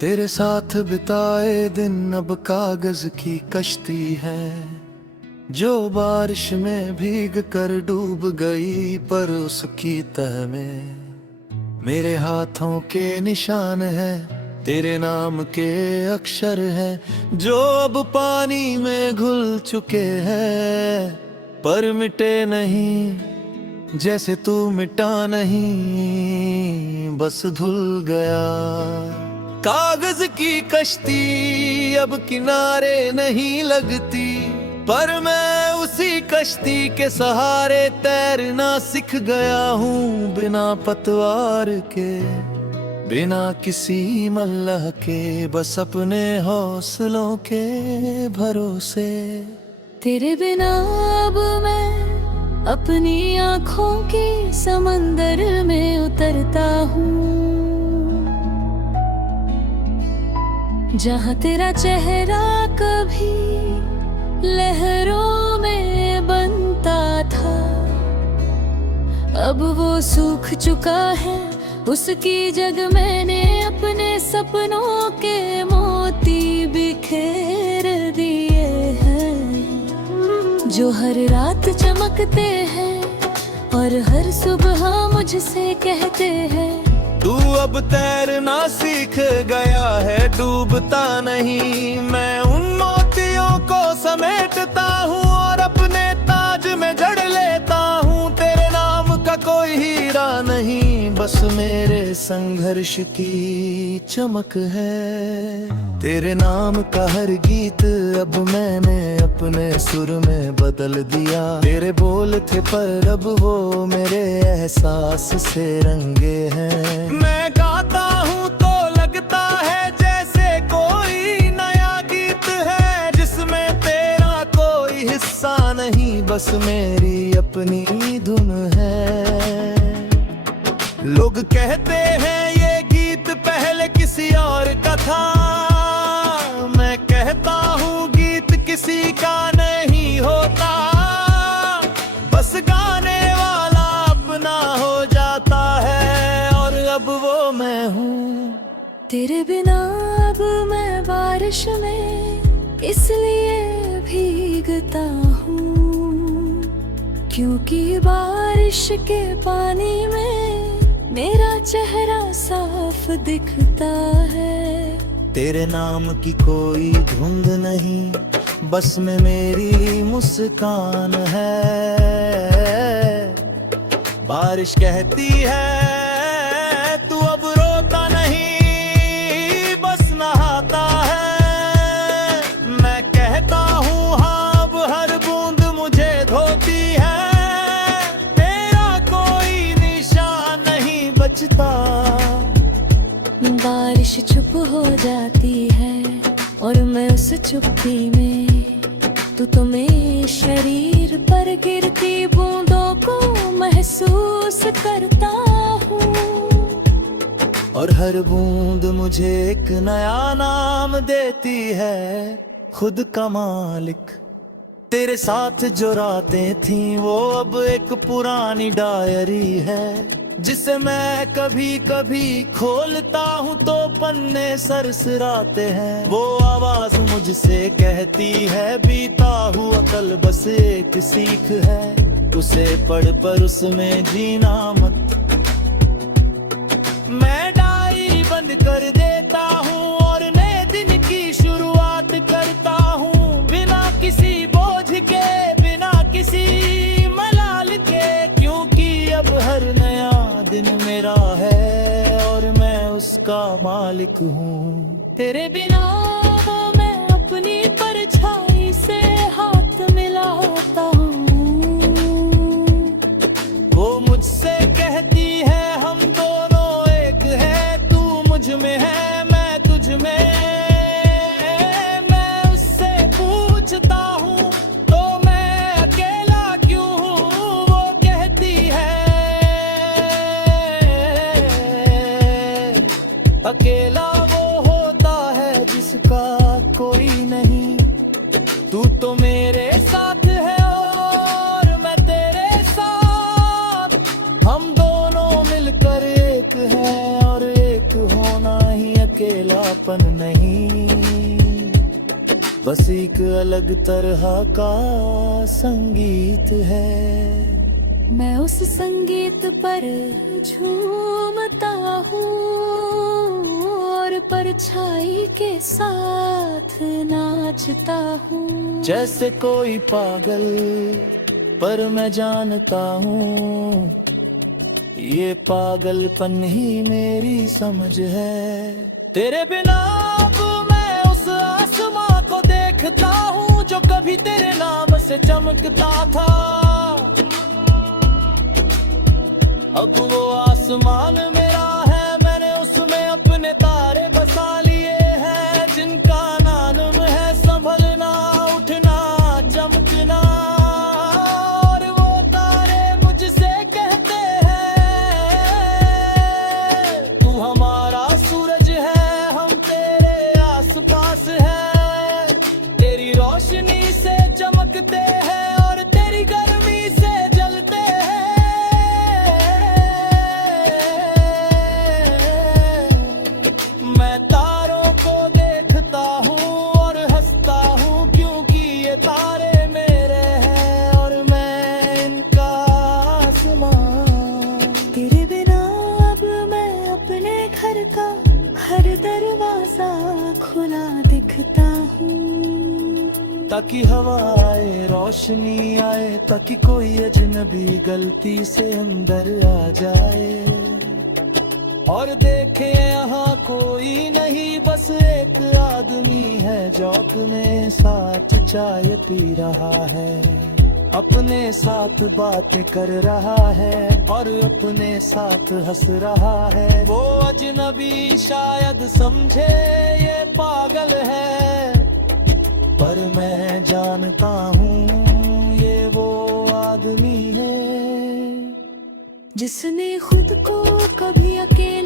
तेरे साथ बिताए दिन अब कागज की कश्ती है, जो बारिश में भीग कर डूब गई, पर उसकी तह में मेरे हाथों के निशान हैं, तेरे नाम के अक्षर हैं, जो अब पानी में घुल चुके हैं, पर मिटे नहीं। जैसे तू मिटा नहीं, बस धुल गया। कागज की कश्ती अब किनारे नहीं लगती, पर मैं उसी कश्ती के सहारे तैरना सीख गया हूँ, बिना पतवार के, बिना किसी मल्लाह के, बस अपने हौसलों के भरोसे। तेरे बिना अब मैं अपनी आँखों के समंदर में उतरता हूँ, जहाँ तेरा चेहरा कभी लहरों में बनता था, अब वो सूख चुका है। उसकी जग मैंने अपने सपनों के मोती बिखेर दिए हैं, जो हर रात चमकते हैं और हर सुबह मुझसे कहते हैं, तू अब तैरना सीख गया है, डूबता नहीं। मैं उन मोतियों को समेटता हूँ और अपने ताज में जड़ लेता हूँ। तेरे नाम का कोई हीरा नहीं, बस मेरे संघर्ष की चमक है। तेरे नाम का हर गीत अब मैंने अपने सुर में बदल दिया। तेरे बोल थे पर अब वो मेरे एहसास से रंगे हैं। मैं गाता हूँ तो लगता है जैसे कोई नया गीत है, जिसमें तेरा कोई हिस्सा नहीं, बस मेरी अपनी धुन है। लोग कहते हैं ये गीत पहले किसी और का था, मैं कहता हूँ गीत किसी का नहीं होता, बस गाने वाला अपना हो जाता है, और अब वो मैं हूँ। तेरे बिना अब मैं बारिश में इसलिए भीगता हूँ, क्योंकि बारिश के पानी में मेरा चेहरा साफ दिखता है। तेरे नाम की कोई धुंध नहीं, बस में मेरी मुस्कान है। बारिश कहती है तू अब रोता नहीं, बस नहाता है। मैं कहता हूँ हाँ, अब हर बूंद मुझे धोती है। तेरा कोई निशान नहीं बचता। बारिश चुप हो जाती है और मैं उस चुप्पी में, तू तो मेरे शरीर पर गिरती बूंदों को महसूस करता हूँ, और हर बूंद मुझे एक नया नाम देती है, खुद का मालिक। तेरे साथ जो रातें थीं वो अब एक पुरानी डायरी है, जिसे मैं कभी कभी खोलता हूँ तो पन्ने सरसराते हैं। वो आवाज मुझसे कहती है बीता हुआ कल बस एक सीख है, उसे पढ़ पर उसमें जीना मत। मैं डायरी बंद कर देता हूँ और नए दिन की शुरुआत करता हूँ, बिना किसी बोझ के, बिना किसी मलाल के, क्योंकि अब हर नया दिन मेरा है और मैं उसका मालिक हूँ। तेरे बिना मैं अपनी परछाई से हाथ मिलाता हूँ, वो मुझसे कहती है हम दोनों एक है, तू मुझ में है मैं तुझ में। मैं उससे पूछता हूँ तो मैं अकेला क्यों हूँ, वो कहती है अकेला वो होता है जिसका कोई नहीं। तू तो मेरे साथ है और मैं तेरे साथ, हम दोनों मिलकर एक हैं और एक होना ही अकेलापन नहीं, बस एक अलग तरह का संगीत है। मैं उस संगीत पर झूमता हूँ और परछाई के साथ नाचता हूँ। जैसे कोई पागल, पर मैं जानता हूँ ये पागलपन ही मेरी समझ है। तेरे बिना अब मैं उस आसमां को देखता हूँ जो कभी तेरे नाम से चमकता था। अब वो आसमान मेरा है, मैंने उसमें अपने तारे बसा लिए हैं, जिनका नाम है संभलना, उठना, चमकना। और वो तारे मुझसे कहते हैं तू हमारा सूरज है, हम तेरे आसपास हैं, तेरी रोशनी से चमकते हैं और तेरी गर्मी से जलते हैं। मैं तारों को देखता हूँ और हंसता हूँ, क्योंकि ये तारे मेरे हैं और मैं इनका आसमान। तेरे बिना अब मैं अपने घर का हर दरवाजा खुला दिखता हूँ, ताकि हवा आए, रोशनी आए, ताकि कोई अजनबी गलती से अंदर आ जाए और देखे यहाँ कोई नहीं, बस एक आदमी है जो अपने साथ चाय पी रहा है, अपने साथ बातें कर रहा है और अपने साथ हंस रहा है। वो अजनबी शायद समझे ये पागल है, पर मैं जानता हूँ ये वो आदमी है जिसने खुद को कभी अकेला